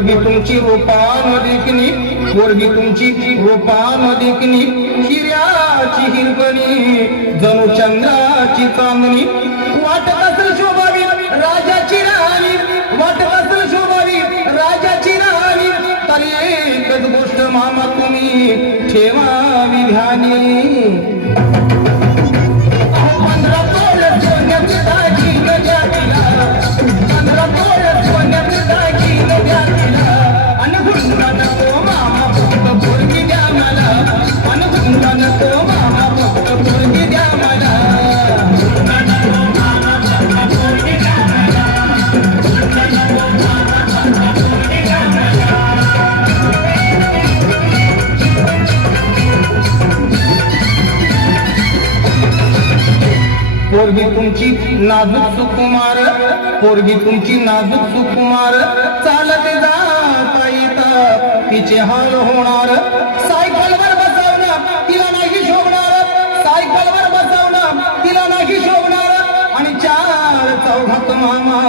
पोरगी तुमची रूपान देखणी पोरगी तुमची रूपान देखणी हिऱ्याची हिरकणी जणू चंद्राची चांदणी. वाटत असेल शोभावी राजाची राणी वाटत असेल शोभावी राजाची राणी तर एकच गोष्ट मामा तुम्ही ठेवावी ध्यानी. पोरगी तुमची नाजूक सुकुमार पोरगी तुमची नाजूक सुकुमार. चालत जाता तिचे हाल होणार. सायकलवर बसवणं तिला नाही शोभणार. सायकलवर बसवणं तिला नाही शोभणार. आणि चार चौघात मामा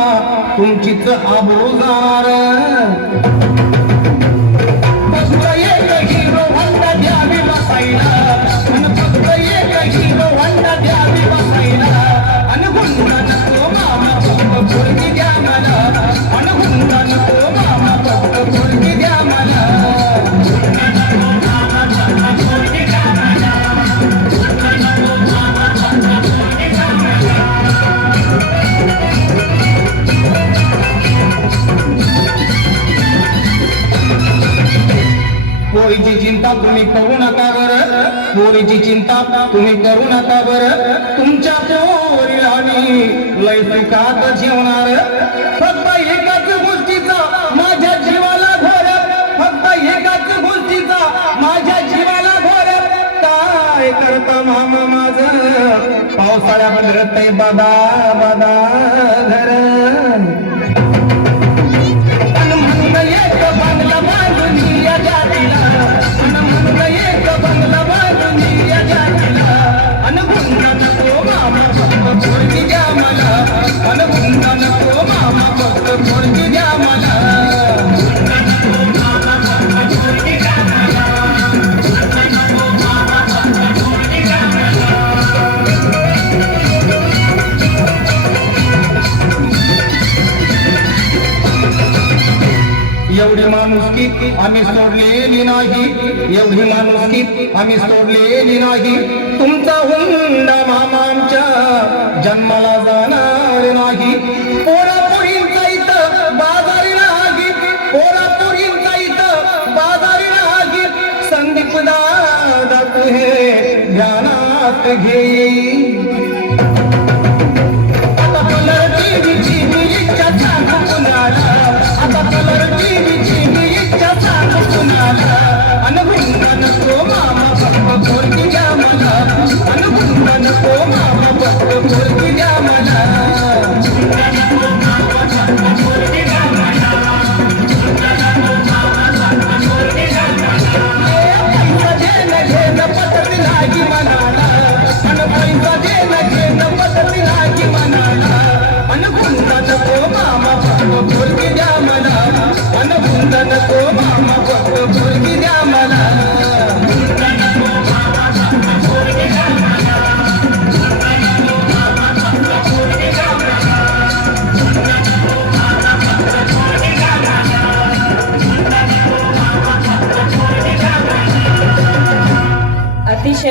तुमचीच आबरू जाणार. पोरीची चिंता तुम्ही करू नका बर. पोरीची चिंता तुम्ही करू नका बर. तुमच्या पोरीला मी लय सुखात जेवणार. फक्त एकाच गोष्टीचा माझ्या जीवाला घोर फक्त एकाच गोष्टीचा माझ्या जीवाला घोर काय करता मामा माझ? पावसाळ्यात रतय बाबा बाबा घर. एवढी माणुसकी आम्ही सोडलेली नाही. एवढी माणुसकी आम्ही सोडलेली नाही. तुमचा हुंडा मामा आमच्या जन्माला जाणार नाही. पोरापोरींचा इथं बाजारी नाही. पोरापोरींचा इथं बाजारी नाही. संदीप दादा हे ध्यानात घेई देणं घेणं मनाला. अन पैसा दे